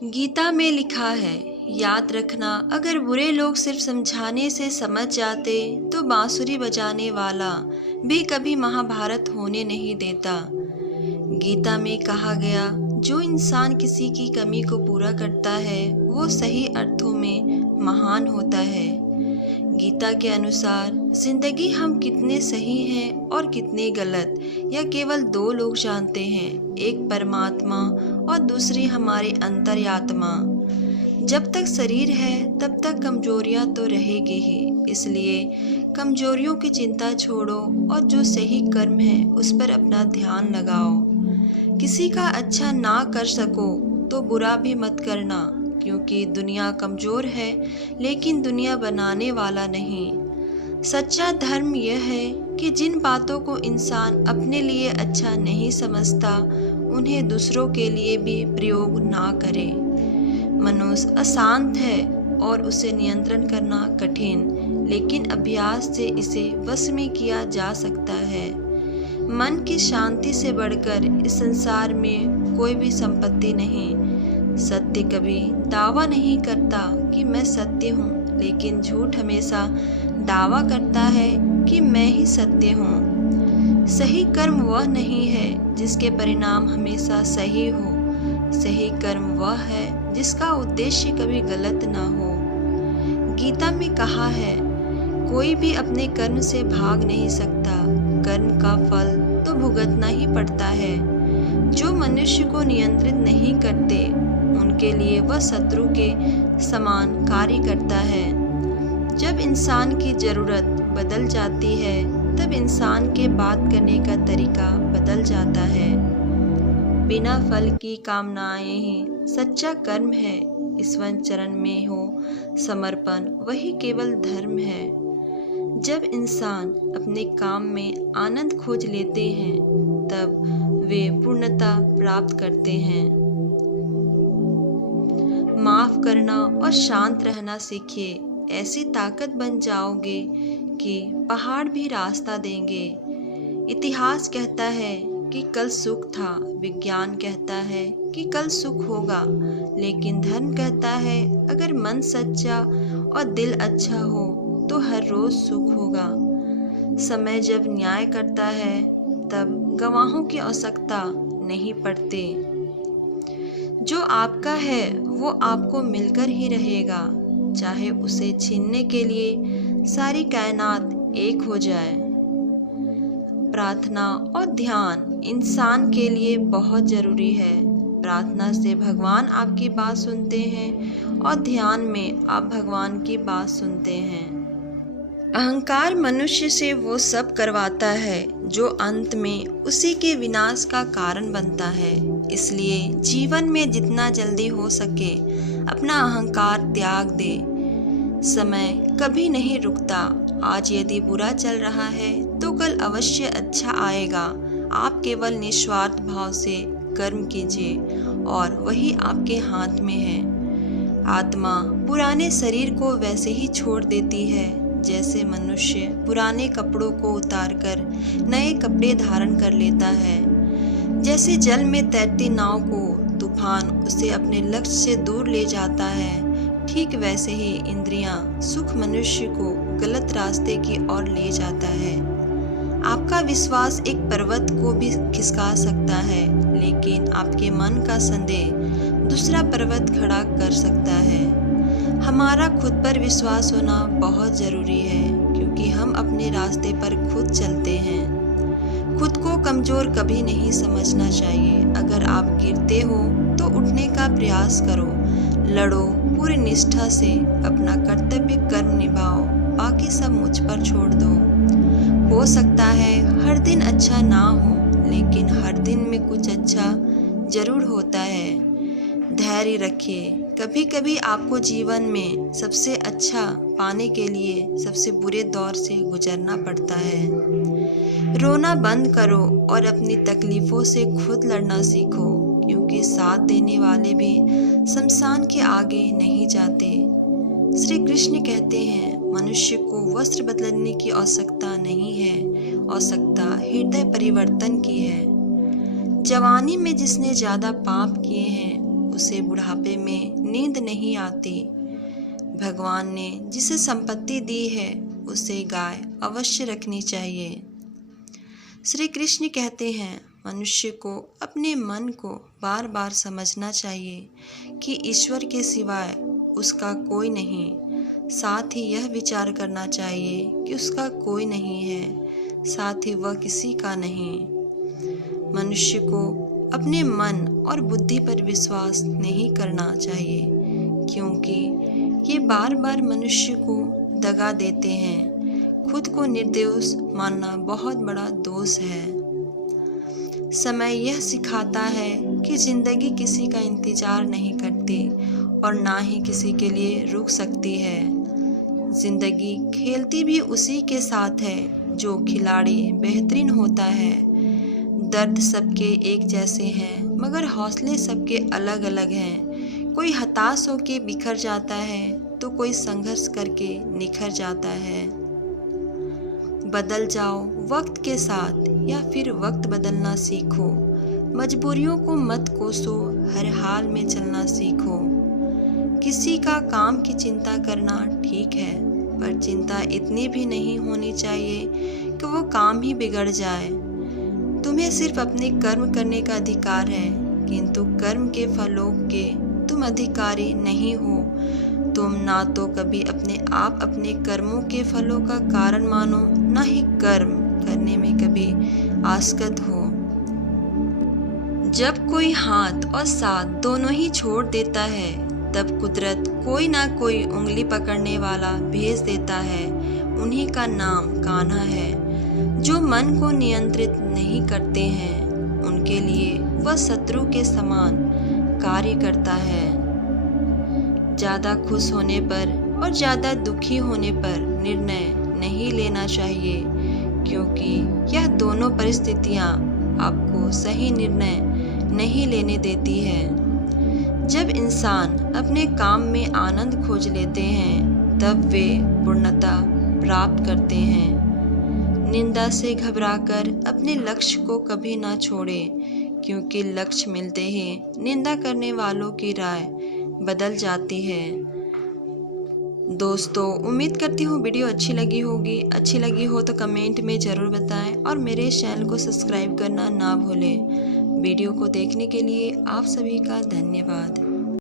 गीता में लिखा है, याद रखना, अगर बुरे लोग सिर्फ समझाने से समझ जाते तो बांसुरी बजाने वाला भी कभी महाभारत होने नहीं देता। गीता में कहा गया, जो इंसान किसी की कमी को पूरा करता है वो सही अर्थों में महान होता है। गीता के अनुसार जिंदगी हम कितने सही हैं और कितने गलत, यह केवल दो लोग जानते हैं, एक परमात्मा और दूसरी हमारी अंतर्यात्मा। जब तक शरीर है तब तक कमजोरियां तो रहेगी ही, इसलिए कमजोरियों की चिंता छोड़ो और जो सही कर्म है उस पर अपना ध्यान लगाओ। किसी का अच्छा ना कर सको तो बुरा भी मत करना, क्योंकि दुनिया कमज़ोर है लेकिन दुनिया बनाने वाला नहीं। सच्चा धर्म यह है कि जिन बातों को इंसान अपने लिए अच्छा नहीं समझता उन्हें दूसरों के लिए भी प्रयोग ना करे। मनुष्य अशांत है और उसे नियंत्रण करना कठिन, लेकिन अभ्यास से इसे वश में किया जा सकता है। मन की शांति से बढ़कर इस संसार में कोई भी संपत्ति नहीं। सत्य कभी दावा नहीं करता कि मैं सत्य हूँ, लेकिन झूठ हमेशा दावा करता है कि मैं ही सत्य हूँ। सही कर्म वह नहीं है जिसके परिणाम हमेशा सही हो। सही कर्म वह है जिसका उद्देश्य कभी गलत ना हो। गीता में कहा है, कोई भी अपने कर्म से भाग नहीं सकता, कर्म का फल तो भुगतना ही पड़ता है। जो मनुष्य को नियंत्रित नहीं करते उनके लिए वह शत्रु के समान कार्य करता है। जब इंसान की ज़रूरत बदल जाती है तब इंसान के बात करने का तरीका बदल जाता है। बिना फल की कामनाएं ही सच्चा कर्म है। ईश्वर चरण में हो समर्पण, वही केवल धर्म है। जब इंसान अपने काम में आनंद खोज लेते हैं तब वे पूर्णता प्राप्त करते हैं। माफ करना और शांत रहना सीखिए, ऐसी ताकत बन जाओगे कि पहाड़ भी रास्ता देंगे। इतिहास कहता है कि कल सुख था, विज्ञान कहता है कि कल सुख होगा, लेकिन धर्म कहता है अगर मन सच्चा और दिल अच्छा हो तो हर रोज सुख होगा। समय जब न्याय करता है तब गवाहों की आवश्यकता नहीं पड़ती। जो आपका है वो आपको मिलकर ही रहेगा, चाहे उसे छीनने के लिए सारी कायनात एक हो जाए। प्रार्थना और ध्यान इंसान के लिए बहुत ज़रूरी है। प्रार्थना से भगवान आपकी बात सुनते हैं और ध्यान में आप भगवान की बात सुनते हैं। अहंकार मनुष्य से वो सब करवाता है जो अंत में उसी के विनाश का कारण बनता है। इसलिए जीवन में जितना जल्दी हो सके अपना अहंकार त्याग दे। समय कभी नहीं रुकता। आज यदि बुरा चल रहा है तो कल अवश्य अच्छा आएगा। आप केवल निस्वार्थ भाव से कर्म कीजिए और वही आपके हाथ में है। आत्मा पुराने शरीर को वैसे ही छोड़ देती है जैसे मनुष्य पुराने कपड़ों को उतारकर नए कपड़े धारण कर लेता है। जैसे जल में तैरती नाव को तूफान उसे अपने लक्ष्य से दूर ले जाता है, ठीक वैसे ही इंद्रियां सुख मनुष्य को गलत रास्ते की ओर ले जाता है। आपका विश्वास एक पर्वत को भी खिसका सकता है, लेकिन आपके मन का संदेह दूसरा पर्वत खड़ा कर सकता है। हमारा खुद पर विश्वास होना बहुत ज़रूरी है, क्योंकि हम अपने रास्ते पर खुद चलते हैं। खुद को कमज़ोर कभी नहीं समझना चाहिए। अगर आप गिरते हो तो उठने का प्रयास करो, लड़ो पूरी निष्ठा से, अपना कर्तव्य कर्म निभाओ, बाकी सब मुझ पर छोड़ दो। हो सकता है हर दिन अच्छा ना हो, लेकिन हर दिन में कुछ अच्छा ज़रूर होता है। धैर्य रखिए। कभी कभी आपको जीवन में सबसे अच्छा पाने के लिए सबसे बुरे दौर से गुजरना पड़ता है। रोना बंद करो और अपनी तकलीफ़ों से खुद लड़ना सीखो, क्योंकि साथ देने वाले भी शमशान के आगे नहीं जाते। श्री कृष्ण कहते हैं, मनुष्य को वस्त्र बदलने की आवश्यकता नहीं है, आवश्यकता हृदय परिवर्तन की है। जवानी में जिसने ज़्यादा पाप किए हैं उसे बुढ़ापे में नींद नहीं आती। भगवान ने जिसे संपत्ति दी है उसे गाय अवश्य रखनी चाहिए। श्री कृष्ण कहते हैं, मनुष्य को अपने मन को बार बार समझना चाहिए कि ईश्वर के सिवाय उसका कोई नहीं। साथ ही यह विचार करना चाहिए कि उसका कोई नहीं है, साथ ही वह किसी का नहीं। मनुष्य को अपने मन और बुद्धि पर विश्वास नहीं करना चाहिए, क्योंकि ये बार बार मनुष्य को दगा देते हैं। खुद को निर्दोष मानना बहुत बड़ा दोष है। समय यह सिखाता है कि जिंदगी किसी का इंतजार नहीं करती और ना ही किसी के लिए रुक सकती है। जिंदगी खेलती भी उसी के साथ है जो खिलाड़ी बेहतरीन होता है। दर्द सबके एक जैसे हैं, मगर हौसले सबके अलग अलग हैं। कोई हताश होकर बिखर जाता है तो कोई संघर्ष करके निखर जाता है। बदल जाओ वक्त के साथ या फिर वक्त बदलना सीखो। मजबूरियों को मत कोसो, हर हाल में चलना सीखो। किसी का काम की चिंता करना ठीक है, पर चिंता इतनी भी नहीं होनी चाहिए कि वो काम ही बिगड़ जाए। तुम्हें सिर्फ अपने कर्म करने का अधिकार है, किंतु कर्म के फलों के तुम अधिकारी नहीं हो। तुम ना तो कभी अपने आप अपने कर्मों के फलों का कारण मानो, ना ही कर्म करने में कभी आसक्त हो। जब कोई हाथ और साथ दोनों ही छोड़ देता है, तब कुदरत कोई ना कोई उंगली पकड़ने वाला भेज देता है। उन्हीं का नाम कान्हा है। जो मन को नियंत्रित नहीं करते हैं, उनके लिए वह शत्रु के समान कार्य करता है। ज़्यादा खुश होने पर और ज़्यादा दुखी होने पर निर्णय नहीं लेना चाहिए, क्योंकि यह दोनों परिस्थितियाँ आपको सही निर्णय नहीं लेने देती है। जब इंसान अपने काम में आनंद खोज लेते हैं, तब वे पूर्णता प्राप्त करते हैं। निंदा से घबराकर अपने लक्ष्य को कभी ना छोड़ें, क्योंकि लक्ष्य मिलते ही निंदा करने वालों की राय बदल जाती है। दोस्तों, उम्मीद करती हूँ वीडियो अच्छी लगी होगी। अच्छी लगी हो तो कमेंट में ज़रूर बताएं और मेरे चैनल को सब्सक्राइब करना ना भूलें। वीडियो को देखने के लिए आप सभी का धन्यवाद।